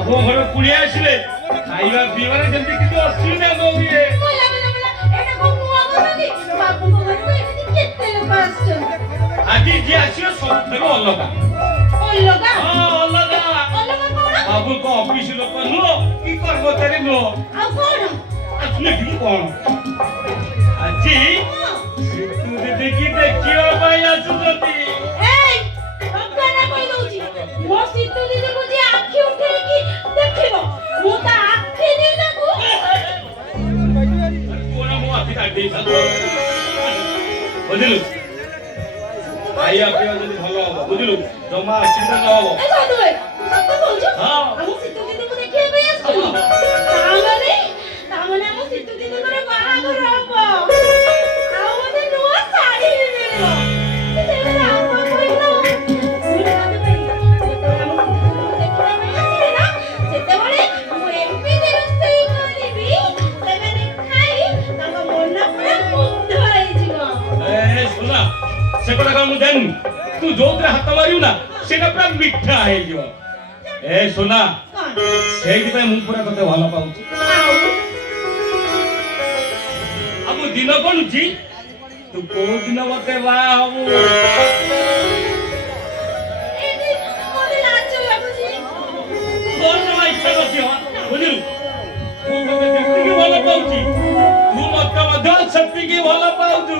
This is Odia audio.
ବାବୁ ଘର କୁଣିଆ ଆସିଲେ ଖାଇବା ପିଇବାରେ ଯେମିତି କିଛି ଅସୁବିଧା ନ ହୁଏ। ଆଜି ଯିଏ ଆସିବ ସବୁଠାରୁ ଅଲଗା। ବାବୁଙ୍କ ଅଫିସ ଲୋକ ନୁହଁ କି କର୍ମଚାରୀ ନୁହଁ। ଆସିଲେ କି କଣ ଆଜି ସିତୁ ଦିଦିକି ଦେଖିବା ପାଇଁ ଆସୁଛନ୍ତି। ବୁଝିଲୁ ଖାଇବା ପିଇବା ଯଦି ଭଲ ହବ ବୁଝିଲୁ ଜମା ଅସୁବିଧା ନ ହବ। ସେ କଥା କଣ ମୁଁ ଜାଣିନି ତୁ ଯୋଉଥିରେ ହାତ ମାରିବୁ ନା ସେଟା ପୁରା ମିଠା ହେଇଯିବ। ଏ ସୁନା ସେଇଥିପାଇଁ ମୁଁ ପୁରା ତତେ ଭଲ ପାଉଛି। ଆଉ ମୁଁ ଦିନ ଗଣୁଛି ତୁ କୋଉ ଦିନ ମତେ ବାହା ହବୁ। ଇଚ୍ଛା ନଥିବ ବୁଝିଲୁ ମୁଁ ତତେ ଯେତିକି ଭଲ ପାଉଛି ତୁ ମତେ ମଧ୍ୟ ସେତିକି ଭଲ ପାଉଛୁ।